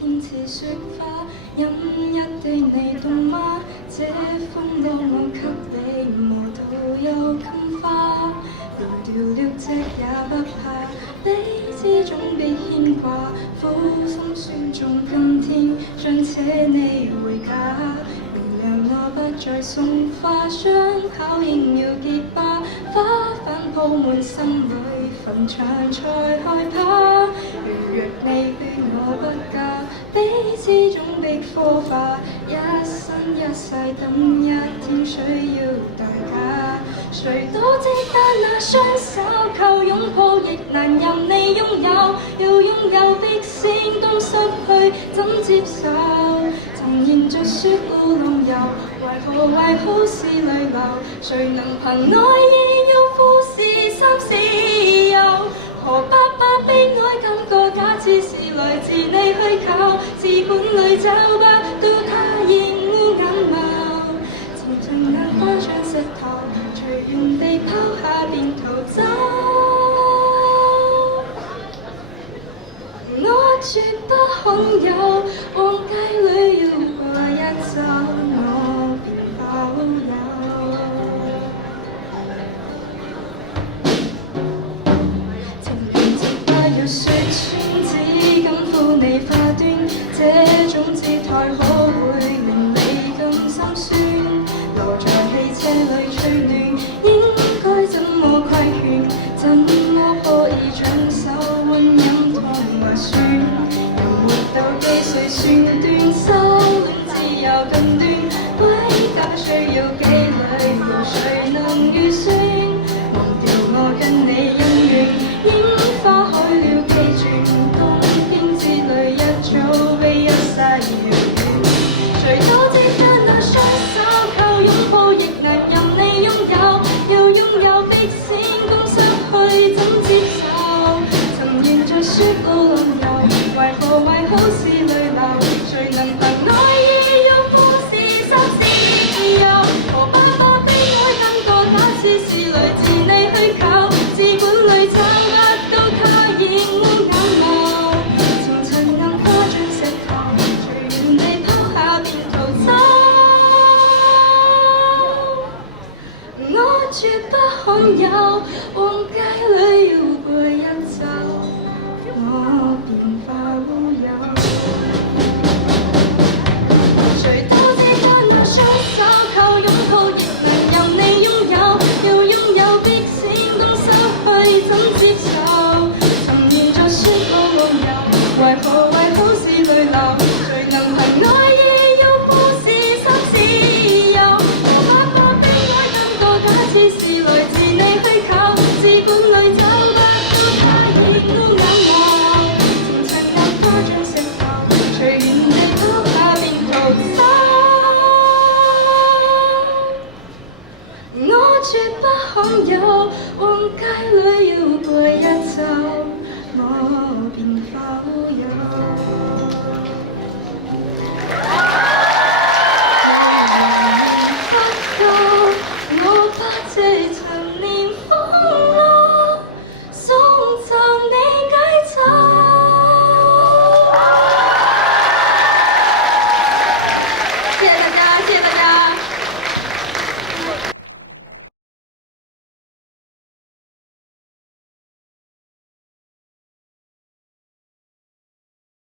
片似雪花，飲一滴你凍嗎？這風浪我給你磨到有襟花，連掉了隻也不怕，彼此總別牽掛，苦心酸中今天將這你回家。原諒我不再送花，將考驗要結疤，花瓣鋪滿心裏，墳場才害怕。如若你勸我不嫁，彼此總被火化，一生一世等一天需要代價。誰都知得那雙手靠擁抱亦難任你擁有，要擁有的先當失去怎接受？曾沿着雪路浪遊，為何是淚流？誰能憑愛意要富士山豉油？何不把悲哀感覺假設是來自你虛構，字本裏找不到他厭惡眼眸，沉沉眼花像石頭，隨緣地拋下便逃走。我絕不罕有，往街裏要過一周，我便保有。情緣直帶若雪穿，只敢負你化端，這種姿態可會令你更心酸？留在汽車裏取暖，應該怎麼規勸？怎麼可以長手溫飲湯或酸？人活到幾歲算短？